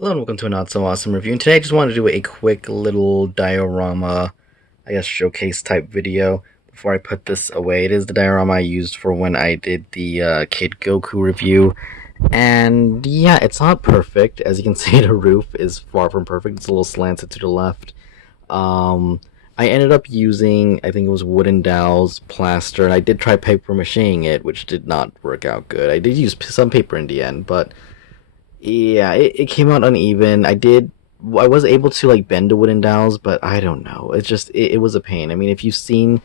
Hello and welcome to a not so awesome review. And today I just wanted to do a quick little diorama, I guess showcase type video before I put this away. It is the diorama I used for when I did the Kid Goku review. And yeah, it's not perfect. As you can see, the roof is far from perfect. It's a little slanted to the left. I ended up using, I think it was wooden dowels, plaster, and I did try paper macheing it, which did not work out good. I did use some paper in the end, but yeah, it came out uneven. I was able to like bend the wooden dowels, but I don't know. It was a pain. I mean, if you've seen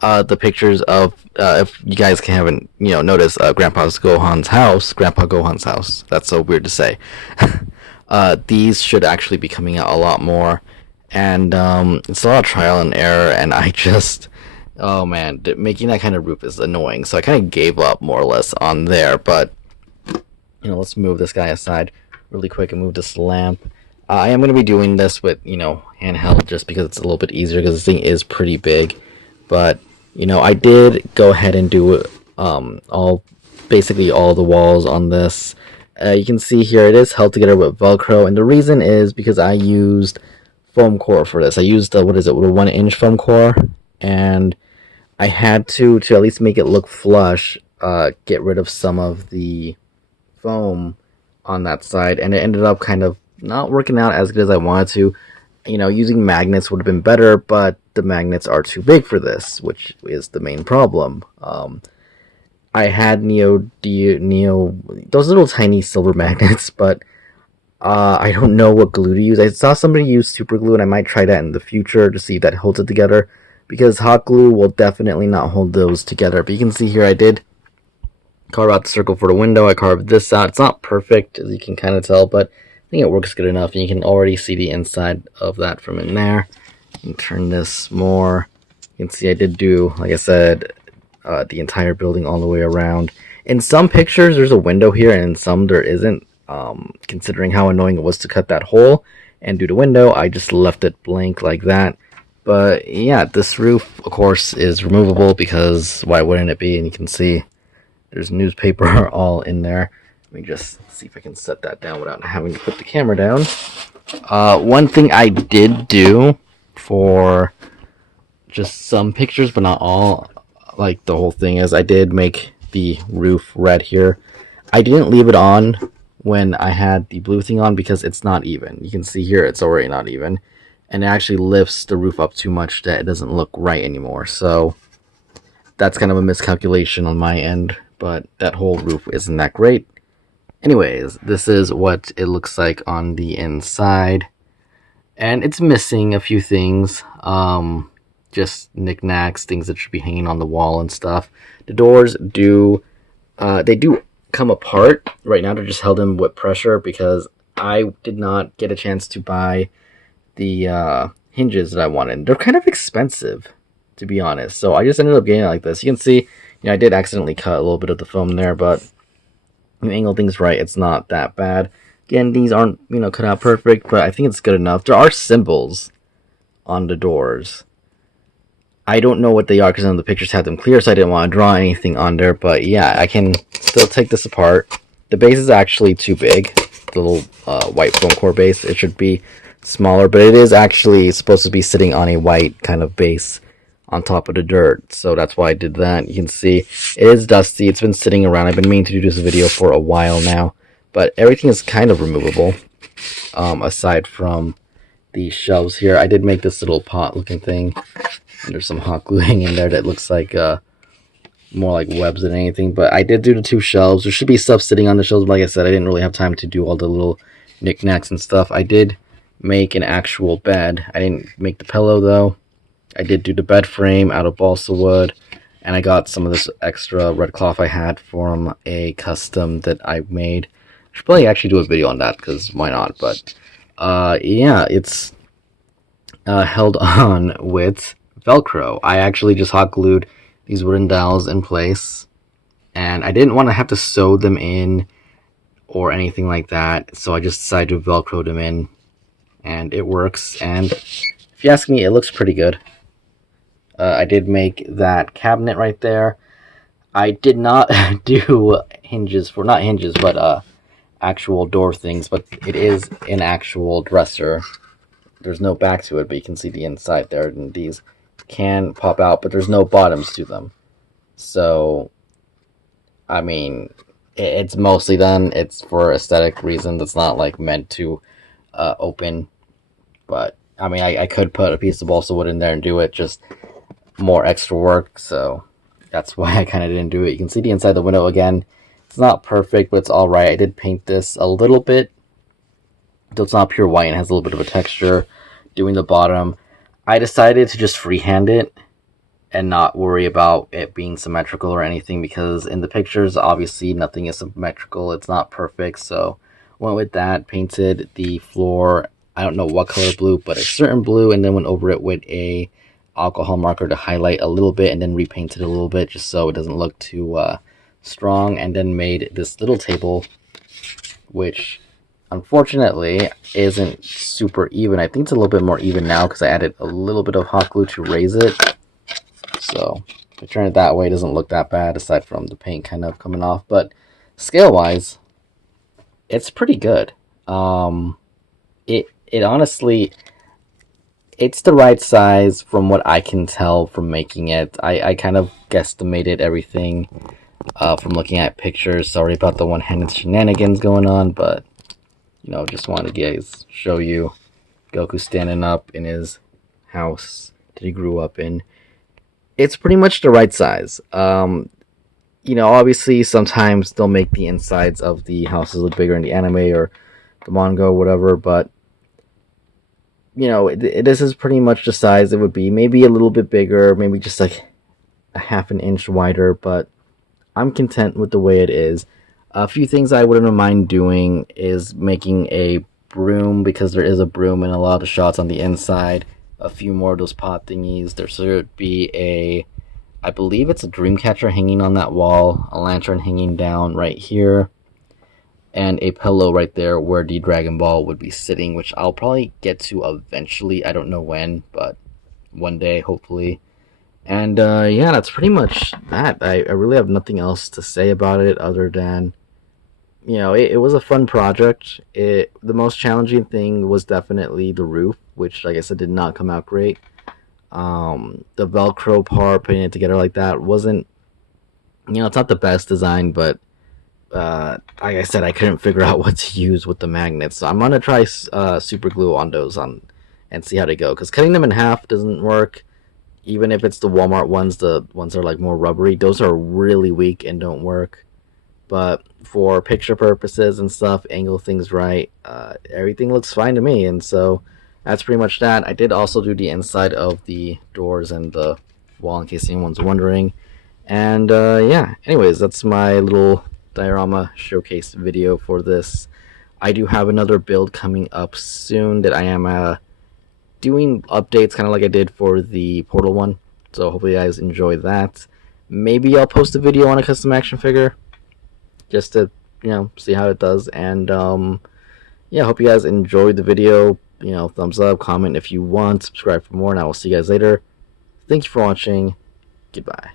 the pictures of if you guys haven't noticed Grandpa Gohan's house. That's so weird to say. These should actually be coming out a lot more, and it's a lot of trial and error. And oh man, making that kind of roof is annoying. So I kind of gave up more or less on there, but let's move this guy aside really quick and move this lamp. I am going to be doing this with, handheld just because it's a little bit easier because this thing is pretty big. But, I did go ahead and do basically all the walls on this. You can see here it is held together with Velcro. And the reason is because I used foam core for this. I used, the 1-inch foam core. And I had to at least make it look flush, get rid of some of the foam on that side, and it ended up kind of not working out as good as I wanted to. Using magnets would have been better, but the magnets are too big for this, which is the main problem. I had those little tiny silver magnets, but I don't know what glue to use. I saw somebody use super glue, and I might try that in the future to see if that holds it together, because hot glue will definitely not hold those together. But you can see here I did carve out the circle for the window. I carved this out. It's not perfect, as you can kind of tell, but I think it works good enough. And you can already see the inside of that from in there. You can turn this more. You can see I did do, like I said, the entire building all the way around. In some pictures, there's a window here, and in some there isn't. Considering how annoying it was to cut that hole and do the window, I just left it blank like that. But yeah, this roof, of course, is removable because why wouldn't it be? And you can see there's newspaper all in there. Let me just see if I can set that down without having to put the camera down. One thing I did do for just some pictures, but not all, like the whole thing, is I did make the roof red here. I didn't leave it on when I had the blue thing on because it's not even. You can see here it's already not even. And it actually lifts the roof up too much that it doesn't look right anymore. So that's kind of a miscalculation on my end. But that whole roof isn't that great. Anyways, this is what it looks like on the inside. And it's missing a few things. Just knickknacks, things that should be hanging on the wall and stuff. The doors do come apart. Right now they're just held in with pressure because I did not get a chance to buy the hinges that I wanted. They're kind of expensive, to be honest. So I just ended up getting it like this. You can see I did accidentally cut a little bit of the foam there, but when you angle things right, it's not that bad. Again, these aren't, cut out perfect, but I think it's good enough. There are symbols on the doors. I don't know what they are because none of the pictures had them clear, so I didn't want to draw anything on there, but yeah, I can still take this apart. The base is actually too big, the little white foam core base. It should be smaller, but it is actually supposed to be sitting on a white kind of base on top of the dirt, so that's why I did that. You can see it is dusty. It's been sitting around. I've been meaning to do this video for a while now, but everything is kind of removable aside from the shelves here. I did make this little pot looking thing, and there's some hot glue hanging there that looks like more like webs than anything, but I did do the two shelves. There should be stuff sitting on the shelves, but like I said, I didn't really have time to do all the little knickknacks and stuff. I did make an actual bed. I didn't make the pillow though. I did do the bed frame out of balsa wood, and I got some of this extra red cloth I had from a custom that I made. I should probably actually do a video on that, because why not? But yeah, it's held on with Velcro. I actually just hot glued these wooden dowels in place, and I didn't want to have to sew them in or anything like that, so I just decided to Velcro them in, and it works. And if you ask me, it looks pretty good. I did make that cabinet right there. I did not do hinges for, not hinges, but actual door things, but it is an actual dresser. There's no back to it, but you can see the inside there, and these can pop out, but there's no bottoms to them. So, I mean, it's mostly done. It's for aesthetic reasons. It's not like meant to open, but I mean, I could put a piece of balsa wood in there and do it, just more extra work. So that's why I kind of didn't do it. You can see the inside of the window again. It's not perfect, but it's all right. I did paint this a little bit, though it's not pure white and has a little bit of a texture. Doing the bottom, I decided to just freehand it and not worry about it being symmetrical or anything, because in the pictures, obviously, nothing is symmetrical. It's not perfect, so went with that. Painted the floor, I don't know what color blue, but a certain blue, and then went over it with a alcohol marker to highlight a little bit, and then repainted a little bit just so it doesn't look too strong, and then made this little table, which unfortunately isn't super even. I think it's a little bit more even now because I added a little bit of hot glue to raise it. So if I turn it that way, it doesn't look that bad aside from the paint kind of coming off. But scale wise, it's pretty good. It honestly, it's the right size from what I can tell from making it. I kind of guesstimated everything from looking at pictures. Sorry about the one-handed shenanigans going on, but you know, just wanted to guys show you Goku standing up in his house that he grew up in. It's pretty much the right size. You know, obviously sometimes they'll make the insides of the houses look bigger in the anime or the manga or whatever, but you know, this is pretty much the size it would be. Maybe a little bit bigger, maybe just like a half an inch wider, but I'm content with the way it is. A few things I wouldn't mind doing is making a broom, because there is a broom in a lot of the shots on the inside. A few more of those pot thingies. There should be a, I believe it's a dream catcher hanging on that wall, a lantern hanging down right here, and a pillow right there where the Dragon Ball would be sitting, which I'll probably get to eventually. I don't know when, but one day, hopefully. And yeah, that's pretty much that. I really have nothing else to say about it other than, you know, it was a fun project. The most challenging thing was definitely the roof, which, like I said, did not come out great. The Velcro part, putting it together like that, wasn't, you know, it's not the best design, but like I said, I couldn't figure out what to use with the magnets. So I'm gonna try super glue on those and see how they go. Because cutting them in half doesn't work. Even if it's the Walmart ones, the ones that are like more rubbery, those are really weak and don't work. But for picture purposes and stuff, angle things right, everything looks fine to me. And so that's pretty much that. I did also do the inside of the doors and the wall in case anyone's wondering. And yeah, anyways, that's my little diorama showcase video for this. I do have another build coming up soon that I am doing updates kind of like I did for the Portal one. So hopefully you guys enjoy that. Maybe I'll post a video on a custom action figure just to, you know, see how it does. And yeah, hope you guys enjoyed the video. You know, thumbs up, comment if you want, subscribe for more, and I will see you guys later. Thank you for watching. Goodbye.